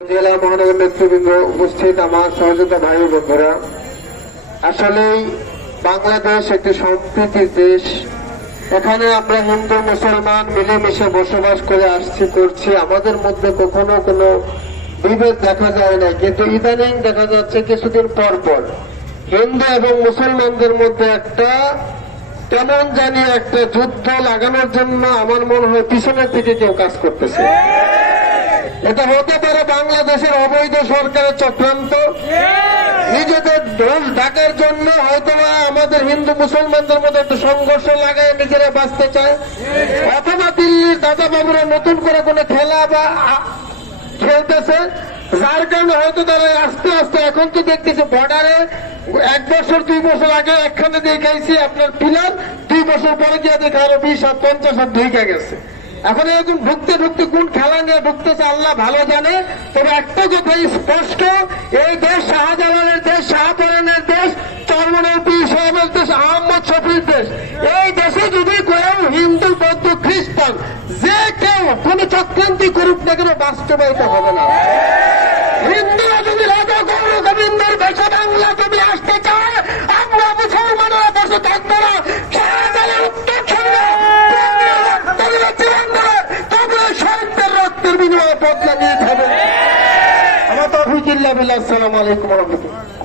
জেলা মহানগর নেতৃবৃন্দ, উপস্থিত আমার সহযোগিতা ভাই বন্ধুরা, আসলেই বাংলাদেশ একটি সম্প্রীতির দেশ। এখানে আমরা হিন্দু মুসলমান মিলেমিশে বসবাস করে করছি। আমাদের মধ্যে কখনো কোনো বিভেদ দেখা যায় না, কিন্তু ইদানিং দেখা যাচ্ছে কিছুদিন পর পর হিন্দু এবং মুসলমানদের মধ্যে একটা কেমন জানি একটা যুদ্ধ লাগানোর জন্য আমার মনে হয় পিছনের থেকে কেউ কাজ করতেছে। এটা হতে পারে বাংলাদেশের অবৈধ সরকারের চক্রান্ত, নিজেদের ঢোল ঢাকার জন্য হয়তো আমাদের হিন্দু মুসলমানদের মধ্যে একটা সংঘর্ষ লাগায় নিজেরা বাঁচতে চায়, অথবা দিল্লির দাদা বাবুরা নতুন করে কোনো খেলা বা খেলতেছে, যার কারণে হয়তো তারা আস্তে আস্তে এখন তো দেখতেছে বর্ডারে 1 বছর 2 বছর আগে একখানে দেখাইছি আপনার পিলার, 2 বছর পরে গিয়ে দেখা আরো 20 আর 50 আর ঢুকে গেছে। এখন এরকম ঢুকতে ঢুকতে কোন খেলা নিয়ে ঢুকতেছে আল্লাহ ভালো জানে। তবে একটা কথাই স্পষ্ট, এই দেশ শাহজালালের দেশ, শাহপরানের দেশ, চরমনের পীর সাহেবের দেশ, আহমদ শফির দেশ। এই দেশে যদি কেউ হিন্দু বৌদ্ধ খ্রিস্টান যে কেউ কোন চক্রান্তি করুক না কেন, বাস্তবায়িত হবে না। হিন্দুরা যদি রাজা গৌর গোবিন্দের বেশে বাংলা যদি আসতে চায়, আমরা মুসলমানেরা বসে থাকবো না। শাহজালাল উত্তর সঙ্গে শহীদদের রক্তের বিনিময়ে বদলা নিয়ে যাবে। আমার তো অভিজিল্লা বিল্লাহ। আসসালামু আলাইকুম রহমতুল্লাহ।